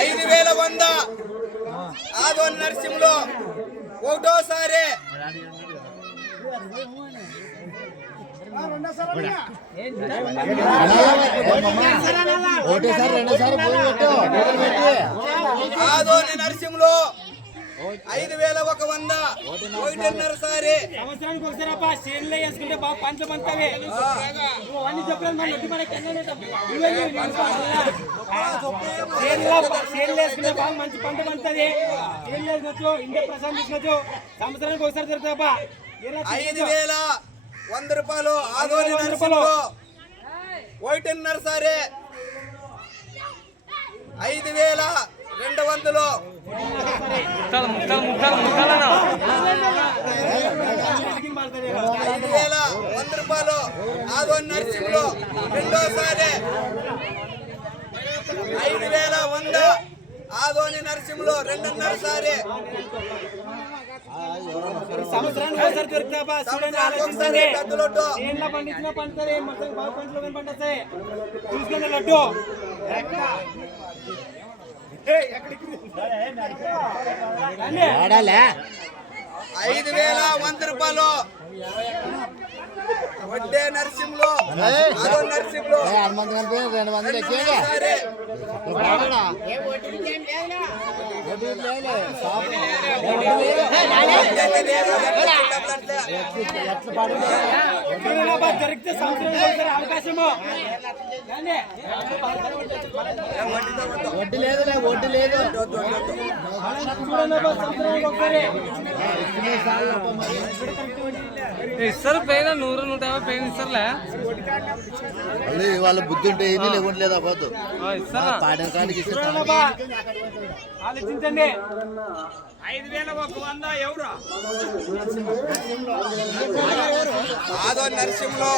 ఐదు వేల వంద ఆదో నరసింహలో ఒకటోసారి. ఒకటేసారి ఆదోని నరసింహలో ఐదు వేల ఒక వంద. ఒకటిన్నర సారి. సంవత్సరానికి ఒకసారి అబ్బా చేనులో వేసుకుంటే బాగా నువ్వు అన్ని చెప్పలేదు మన ఇంటి మనకి చేనులో చేనులో వేసుకుంటే బాగా మంచి పంట పండుతుంది. చేనులో వేసినట్లు ఇంటి ప్రశాంత్ ఇచ్చినట్లు సంవత్సరానికి ఒకసారి దొరుకుతుంది అబ్బా. ఐదు వేల వంద రూపాయలు ఆదోని రూపాయలు. ఒకటిన్నర సారి. ఐదు వేల రెండు వందలు. ముక్కలు ముక్కలు ముక్కలు ముక్కలను ఐదు వేల వంద రూపాయలు ఆదోని నరసింహలో రెండోసారి. ఐదు వేల వంద ఆదోని నరసింహలో రెండున్నర సారి సంవత్సరానికి ఒకసారి దొరుకుతుంది అబ్బా చూడండి సంవత్సరానికి ఒకసారి ఆలోచించండి పెద్ద లడ్డు. చేనులో పండించిన పండుతుంది మొత్తం బాగా పంటలు కానీ పండుతాయి చూసుకునే లడ్డు రండి. ఐదు వేల వంద రూపాయలు. వడ్డే నరసింహలో నరసింహలో. హనుమంతు కలిపి రెండు వందలు జరిగితే సంవత్సరం సారి వడ్డీ లేదు, వడ్డీ లేదులే లేదు. చూడండి సంవత్సరానికి ఒకసారి ఇస్తారు పెయిన్ నూరు నూట యాభై పెయిన్ ఇస్తారులే. మళ్ళీ వాళ్ళ బుద్ధి ఉంటే ఏంది లేకుంటే లేదా ఇస్తారా? పాడిన కాడికి ఇస్తే చూడండి అబ్బా, ఆలోచించండి. ఆదోని నరసింహలో